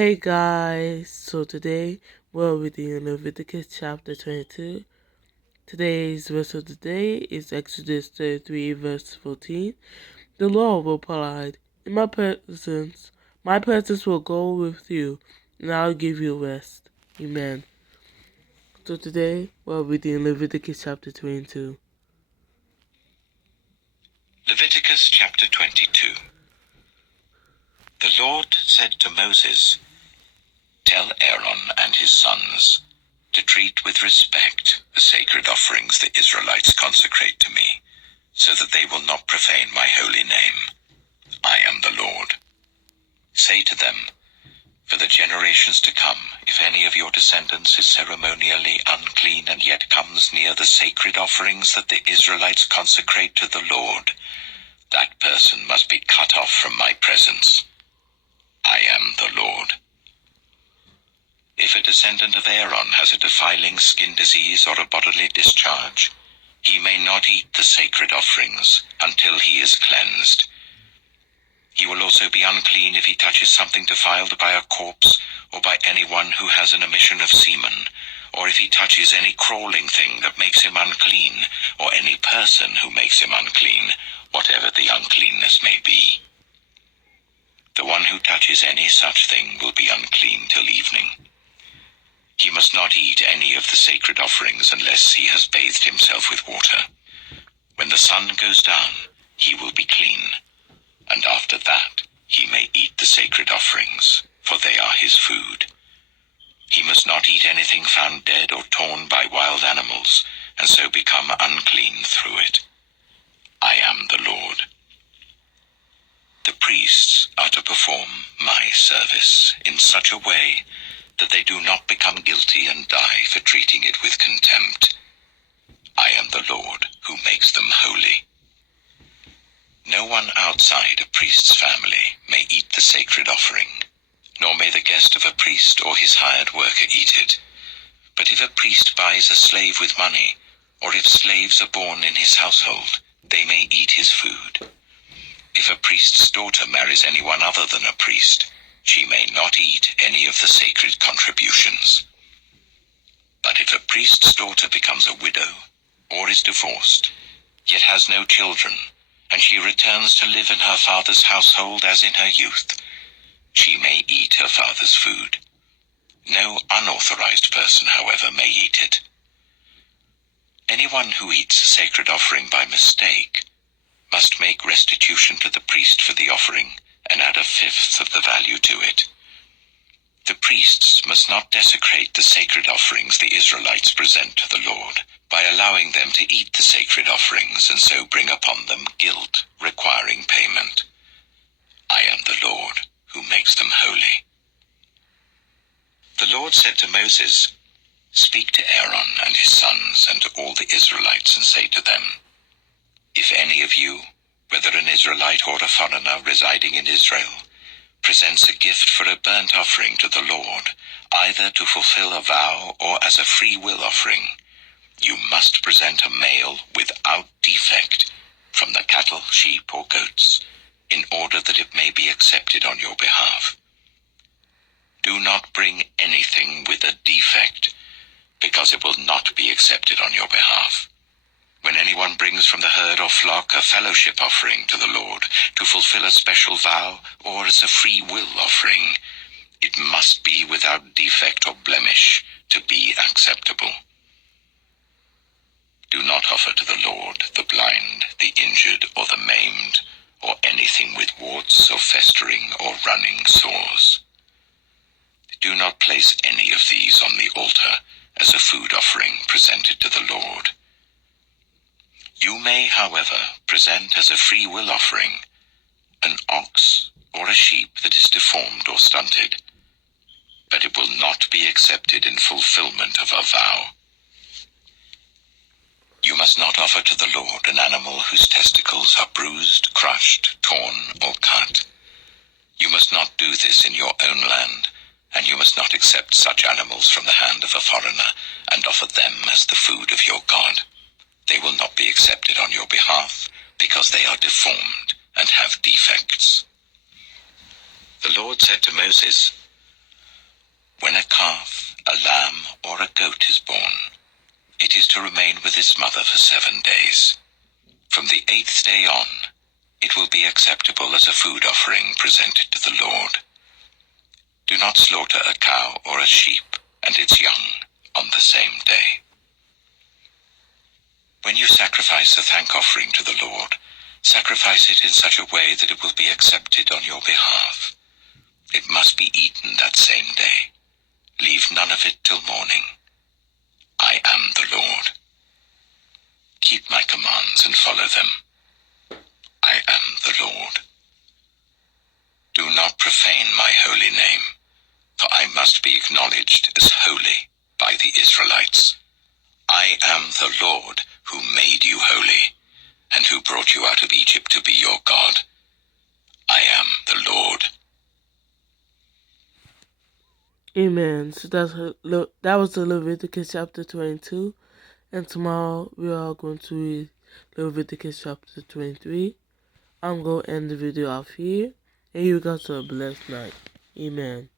Hey guys, so today we're reading Leviticus Chapter 22. Today's verse of the day is Exodus 33 verse 14. The Lord replied, "In my presence will go with you, and I'll give you rest." Amen. So today we're reading Leviticus Chapter 22. Leviticus Chapter 22. The Lord said to Moses, "Tell Aaron and his sons to treat with respect the sacred offerings the Israelites consecrate to me, so that they will not profane my holy name. I am the Lord. Say to them, for the generations to come, if any of your descendants is ceremonially unclean and yet comes near the sacred offerings that the Israelites consecrate to the Lord, that person must be cut off from my presence. I am the Lord. If a descendant of Aaron has a defiling skin disease or a bodily discharge, he may not eat the sacred offerings until he is cleansed. He will also be unclean if he touches something defiled by a corpse or by anyone who has an emission of semen, or if he touches any crawling thing that makes him unclean, or any person who makes him unclean, whatever the uncleanness may be. The one who touches any such thing will be unclean till evening. He must not eat any of the sacred offerings unless he has bathed himself with water. When the sun goes down, he will be clean, and after that he may eat the sacred offerings, for they are his food. He must not eat anything found dead or torn by wild animals, and so become unclean through it. I am the Lord. The priests are to perform my service in such a way that they do not become guilty and die for treating it with contempt. I am the Lord who makes them holy. No one outside a priest's family may eat the sacred offering, nor may the guest of a priest or his hired worker eat it. But if a priest buys a slave with money, or if slaves are born in his household, they may eat his food. If a priest's daughter marries anyone other than a priest, she may not eat any of the sacred contributions. But if a priest's daughter becomes a widow, or is divorced, yet has no children, and she returns to live in her father's household as in her youth, she may eat her father's food. No unauthorized person, however, may eat it. Anyone who eats a sacred offering by mistake must make restitution to the priest for the offering and add 1/5 of the value to it. The priests must not desecrate the sacred offerings the Israelites present to the Lord by allowing them to eat the sacred offerings and so bring upon them guilt requiring payment. I am the Lord who makes them holy. The Lord said to Moses, "Speak to Aaron and his sons and to all the Israelites and say to them, if any of you, whether an Israelite or a foreigner residing in Israel, presents a gift for a burnt offering to the Lord, either to fulfill a vow or as a free will offering, you must present a male without defect from the cattle, sheep, or goats, in order that it may be accepted on your behalf. Do not bring anything with a defect, because it will not be accepted on your behalf. When anyone brings from the herd or flock a fellowship offering to the Lord to fulfill a special vow or as a free will offering, it must be without defect or blemish to be acceptable. Do not offer to the Lord the blind, the injured, or the maimed, or anything with warts or festering or running sores. Do not place any of these on the altar as a food offering presented to the Lord. You may, however, present as a free will offering an ox or a sheep that is deformed or stunted, but it will not be accepted in fulfillment of a vow. You must not offer to the Lord an animal whose testicles are bruised, crushed, torn, or cut. You must not do this in your own land, and you must not accept such animals from the hand of a foreigner and offer them as the food of your God. They will not be accepted on your behalf because they are deformed and have defects. The Lord said to Moses, calf, a lamb, or a goat is born, it is to remain with its mother for 7 days. From the 8th day on, it will be acceptable as a food offering presented to the Lord. Do not slaughter a cow or a sheep and its young on the same day. When you sacrifice a thank offering to the Lord, sacrifice it in such a way that it will be accepted on your behalf. It must be eaten that same day. Leave none of it till morning. I am the Lord. Keep my commands and follow them. I am the Lord. Do not profane my holy name, for I must be acknowledged as holy by the Israelites. I am the Lord who made you holy, and who brought you out of Egypt to be your God. I am the Lord. Amen. So that was the Leviticus chapter 22. And tomorrow we are going to read Leviticus chapter 23. I'm going to end the video off here. And you guys have a blessed night. Amen.